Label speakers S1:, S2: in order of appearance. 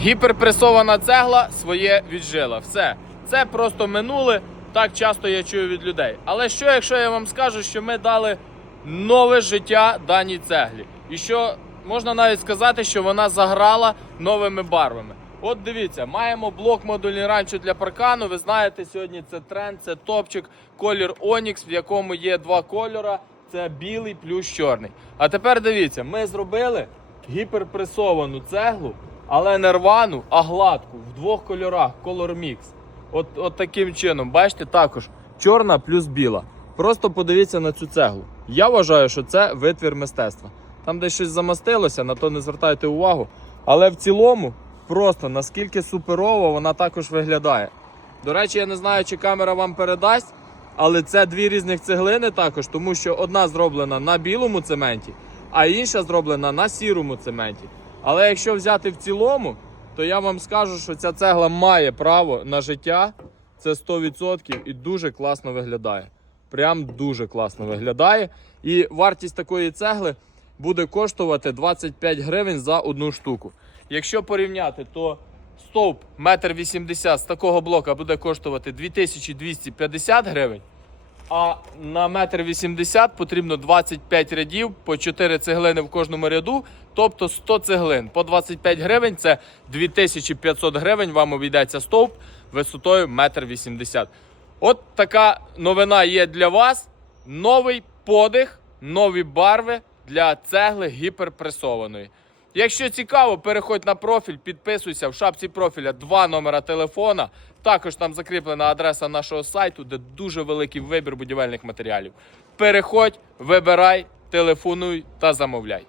S1: Гіперпресована цегла своє віджила. Все. Це просто минуле. Так часто я чую від людей. Але що, якщо я вам скажу, що ми дали нове життя даній цеглі? І що можна навіть сказати, що вона заграла новими барвами. От дивіться, маємо блок модульний ранчо для паркану. Ви знаєте, сьогодні це тренд, це топчик, колір Onyx, в якому є два кольора. Це білий плюс чорний. А тепер дивіться, ми зробили гіперпресовану цеглу, але не рвану, а гладку в двох кольорах, Color Mix. От, от таким чином, бачите, також чорна плюс біла. Просто подивіться на цю цеглу. Я вважаю, що це витвір мистецтва. Там десь щось замастилося, на то не звертайте увагу. Але в цілому, просто наскільки суперово вона також виглядає. До речі, я не знаю, чи камера вам передасть, але це дві різних цеглини також, тому що одна зроблена на білому цементі, а інша зроблена на сірому цементі. Але якщо взяти в цілому, то я вам скажу, що ця цегла має право на життя. Це 100% і дуже класно виглядає. Прям дуже класно виглядає. І вартість такої цегли буде коштувати 25 гривень за одну штуку. Якщо порівняти, то стовп 1,80 м з такого блока буде коштувати 2250 гривень. А на 1,80 м потрібно 25 рядів по 4 цеглини в кожному ряду, тобто 100 цеглин. По 25 гривень це 2500 гривень вам обійдеться стовп висотою 1,80 м. От така новина є для вас. Новий подих, нові барви для цегли гіперпресованої. Якщо цікаво, переходь на профіль, підписуйся в шапці профіля два номера телефона. Також там закріплена адреса нашого сайту, де дуже великий вибір будівельних матеріалів. Переходь, вибирай, телефонуй та замовляй.